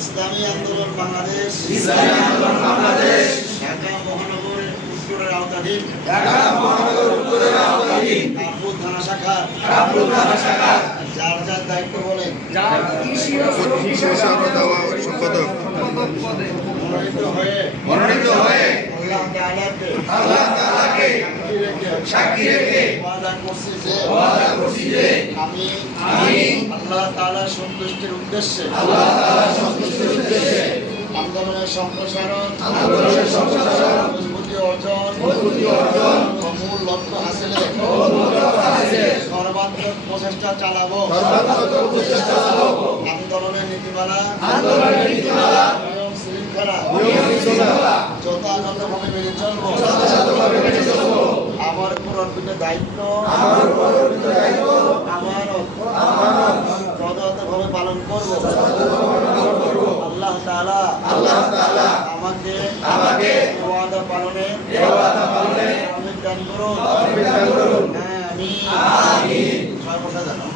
ইসলামী আন্দোলন বাংলাদেশ ঢাকা মহানগরের উত্তরের আওতাধীন কামরূপ থানা শাখার যার যার দায়িত্ব বলেন মনোনীত হয়ে আল্লাহ তাআলাকে সাক্ষী রেখে ওয়াদা করছি যে আমি আল্লাহ তাআলার সন্তুষ্টির উদ্দেশ্যে আন্দোলনের সম্প্রসারণ মজবুতি অর্জন ও মূল লক্ষ্য হাসিলে সর্বাত্মক প্রচেষ্টা চালাবো। আন্দোলনের নীতিমালা নিয়ম শৃঙ্খলা যথাযথভাবে মেনে চলবো। আমার উপর অর্পিত দায়িত্ব যথাযথভাবে পালন করবো। আল্লাহ তাআলা আমাকে ওয়াদা পালনে দান করুন। আমিন। সর্বসাধারণ